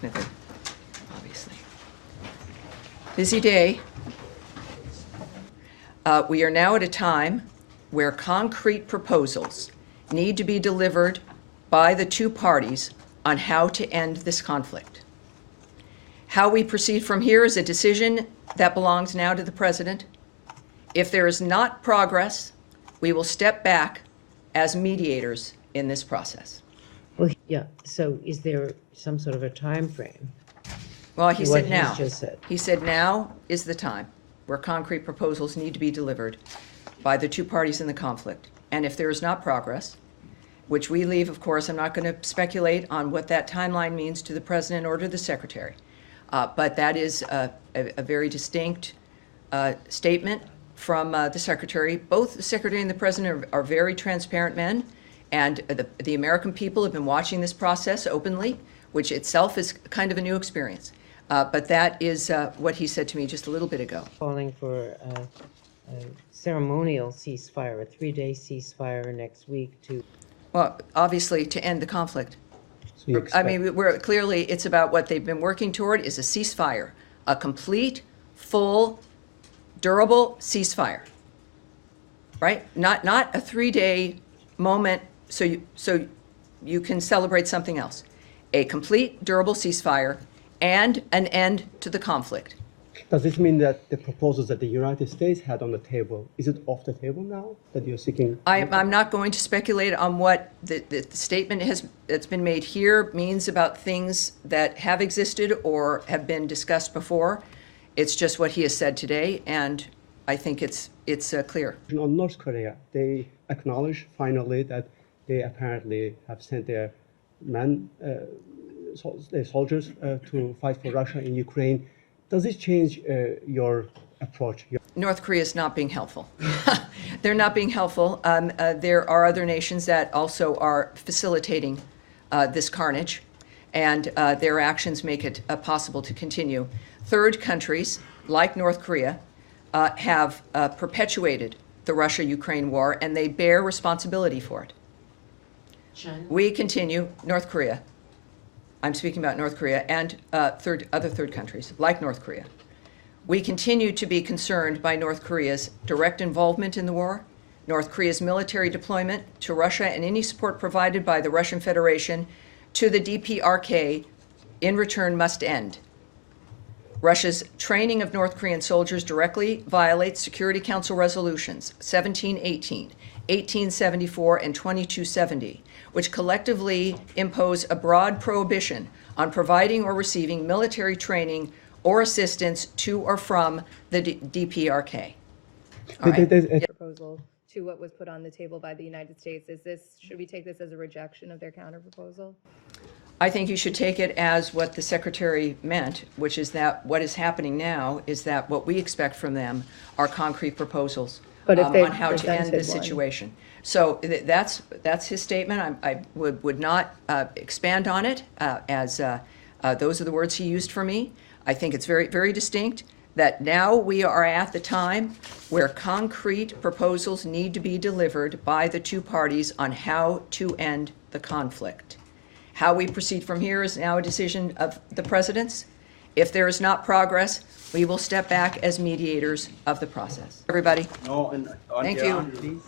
technically, obviously. Busy day. We are now at a time where concrete proposals need to be delivered by the two parties on how to end this conflict. How we proceed from here is a decision that belongs now to the President. If there is not progress, we will step back as mediators in this process. Well, yeah, so is there some sort of a time frame? Well, he What said now. he's just said. He said now is the time where concrete proposals need to be delivered by the two parties in the conflict. And if there is not progress, which we leave, of course, I'm not going to speculate on what that timeline means to the President or to the Secretary. But that is a very distinct statement from the Secretary. Both the Secretary and the President are very transparent men, and the American people have been watching this process openly, which itself is kind of a new experience. But that is what he said to me just a little bit ago. Calling for a ceremonial ceasefire, a 3-day ceasefire next week to... Well, obviously, to end the conflict. So you I mean, clearly, it's about what they've been working toward is a ceasefire, a complete, full, durable ceasefire, right? Not a 3-day moment so you can celebrate something else. A complete, durable ceasefire and an end to the conflict. Does this mean that the proposals that the United States had on the table, is it off the table now that you're seeking? I'm not going to speculate on what the statement that's been made here means about things that have existed or have been discussed before. It's just what he has said today, and I think it's clear. On North Korea, they acknowledge finally that they apparently have sent their men, their soldiers to fight for Russia in Ukraine. Does this change your approach? North Korea is not being helpful. They're not being helpful. There are other nations that also are facilitating this carnage, and their actions make it possible to continue. Third countries, like North Korea, have perpetuated the Russia-Ukraine war, and they bear responsibility for it. China? We continue, North Korea, I'm speaking about North Korea and other third countries, like North Korea. We continue to be concerned by North Korea's direct involvement in the war, North Korea's military deployment to Russia, and any support provided by the Russian Federation to the DPRK in return must end. Russia's training of North Korean soldiers directly violates Security Council resolutions 1718, 1874, and 2270, which collectively impose a broad prohibition on providing or receiving military training or assistance to or from the DPRK. All right. Proposal to what was put on the table by the United States. Should we take this as a rejection of their counterproposal? I think you should take it as what the Secretary meant, which is that what is happening now is that what we expect from them are concrete proposals But if they've on how to end this presented one. situation. So that's his statement. I would not expand on it as those are the words he used for me. I think it's very, very distinct that now we are at the time where concrete proposals need to be delivered by the two parties on how to end the conflict. How we proceed from here is now a decision of the President's. If there is not progress, we will step back as mediators of the process. Everybody, No, and on thank the you. other, please.